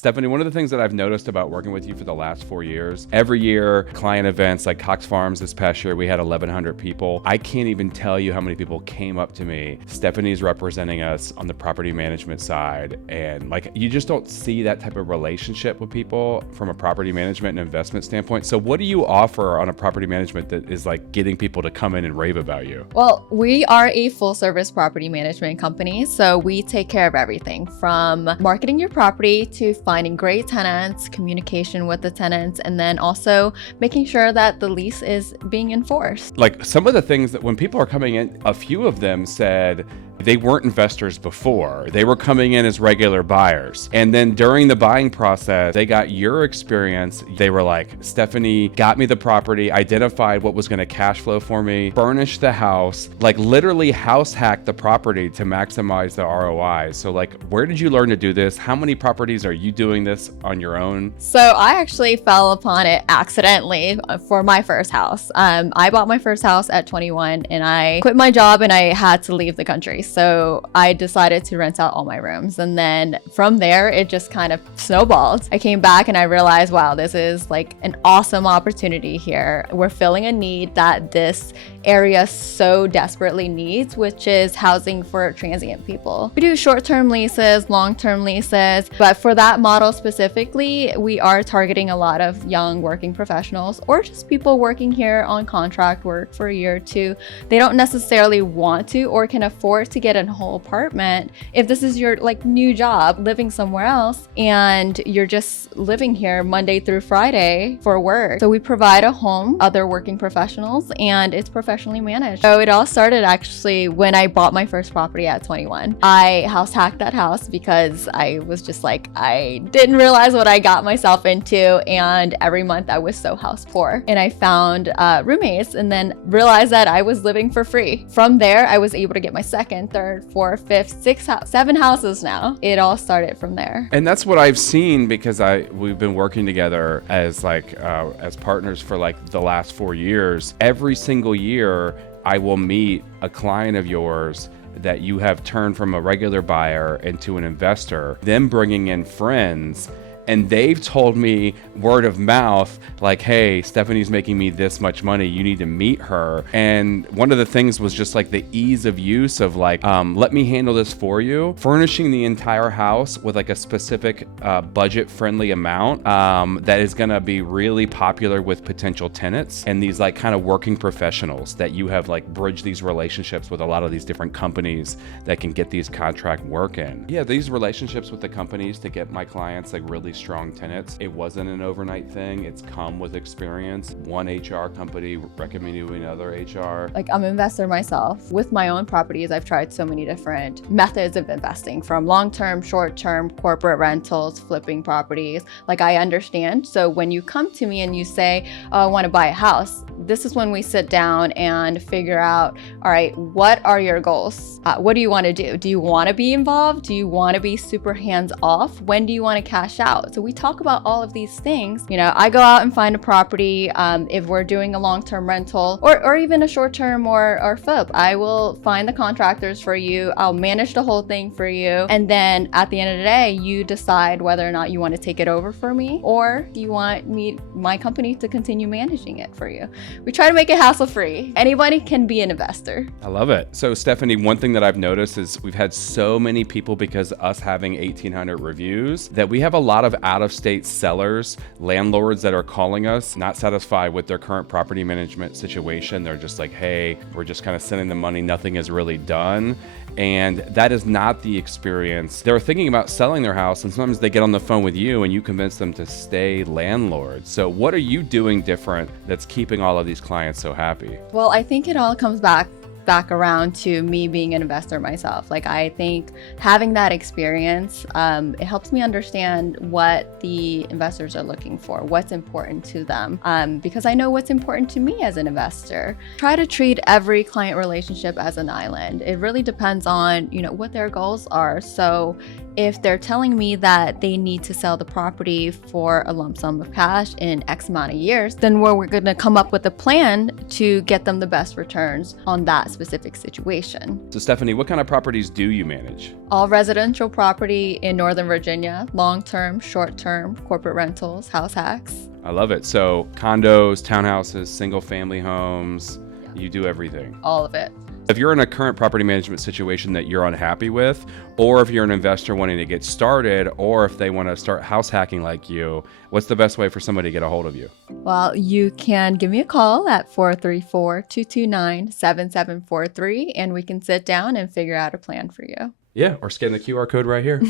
Stephanie, one of the things that I've noticed about working with you for the last 4 years, every year, client events like Cox Farms this past year, we had 1,100 people. I can't even tell you how many people came up to me. Stephanie's representing us on the property management side. And like, you just don't see that type of relationship with people from a property management and investment standpoint. So what do you offer on a property management that is like getting people to come in and rave about you? Well, we are a full service property management company. So we take care of everything from marketing your property to finding great tenants, communication with the tenants, and then also making sure that the lease is being enforced. Like some of the things that when people are coming in, a few of them said they weren't investors before. They were coming in as regular buyers. And then during the buying process, they got your experience. They were like, Stephanie got me the property, identified what was going to cash flow for me, furnished the house, like literally house hacked the property to maximize the ROI. So like, where did you learn to do this? How many properties are you doing this on your own? So I actually fell upon it accidentally for my first house. I bought my first house at 21 and I quit my job and I had to leave the country. So I decided to rent out all my rooms. And then from there, it just kind of snowballed. I came back and I realized, wow, this is like an awesome opportunity here. We're filling a need that this area so desperately needs, which is housing for transient people. We do short-term leases, long-term leases, but for that model specifically, we are targeting a lot of young working professionals or just people working here on contract work for a year or two. They don't necessarily want to or can afford to get a whole apartment. If this is your like new job, living somewhere else, and you're just living here Monday through Friday for work. So we provide a home, other working professionals, and it's professionally managed. So it all started actually when I bought my first property at 21. I house hacked that house because I was just like, I didn't realize what I got myself into, and every month I was so house poor. And I found roommates and then realized that I was living for free. From there, I was able to get my second, third, fourth, fifth, sixth, seven houses now. It all started from there. And that's what I've seen because we've been working together as as partners for like the last 4 years. Every single year, I will meet a client of yours that you have turned from a regular buyer into an investor, them bringing in friends. And they've told me word of mouth, like, hey, Stephanie's making me this much money. You need to meet her. And one of the things was just like the ease of use of like, let me handle this for you. Furnishing the entire house with like a specific budget-friendly amount that is going to be really popular with potential tenants and these like kind of working professionals that you have like bridged these relationships with a lot of these different companies that can get these contract work in. Yeah, these relationships with the companies to get my clients like really strong tenants. It wasn't an overnight thing. It's come with experience. One HR company recommended another HR. Like I'm an investor myself. With my own properties, I've tried so many different methods of investing from long-term, short-term, corporate rentals, flipping properties. Like I understand. So when you come to me and you say, oh, I want to buy a house, this is when we sit down and figure out, all right, what are your goals? What do you want to do? Do you want to be involved? Do you want to be super hands-off? When do you want to cash out? So we talk about all of these things. You know, I go out and find a property. If we're doing a long-term rental or even a short-term or flip, I will find the contractors for you. I'll manage the whole thing for you. And then at the end of the day, you decide whether or not you want to take it over for me or do you want my company to continue managing it for you. We try to make it hassle-free. Anybody can be an investor. I love it. So Stephanie, one thing that I've noticed is we've had so many people because us having 1,800 reviews that we have a lot of out-of-state sellers, landlords that are calling us, not satisfied with their current property management situation. They're just like, hey, we're just kind of sending the money. Nothing is really done. And that is not the experience. They're thinking about selling their house and sometimes they get on the phone with you and you convince them to stay landlords. So what are you doing different that's keeping all of these clients so happy? Well, I think it all comes back around to me being an investor myself. Like I think having that experience, it helps me understand what the investors are looking for, what's important to them, because I know what's important to me as an investor. Try to treat every client relationship as an island. It really depends on, what their goals are. So If they're telling me that they need to sell the property for a lump sum of cash in X amount of years, then we're going to come up with a plan to get them the best returns on that specific situation. So Stephanie, what kind of properties do you manage? All residential property in Northern Virginia, long-term, short-term, corporate rentals, house hacks. I love it. So condos, townhouses, single family homes, you do everything. All of it. If you're in a current property management situation that you're unhappy with, or if you're an investor wanting to get started, or if they want to start house hacking like you, what's the best way for somebody to get a hold of you? Well, you can give me a call at 434-229-7743, and we can sit down and figure out a plan for you. Yeah, or scan the QR code right here.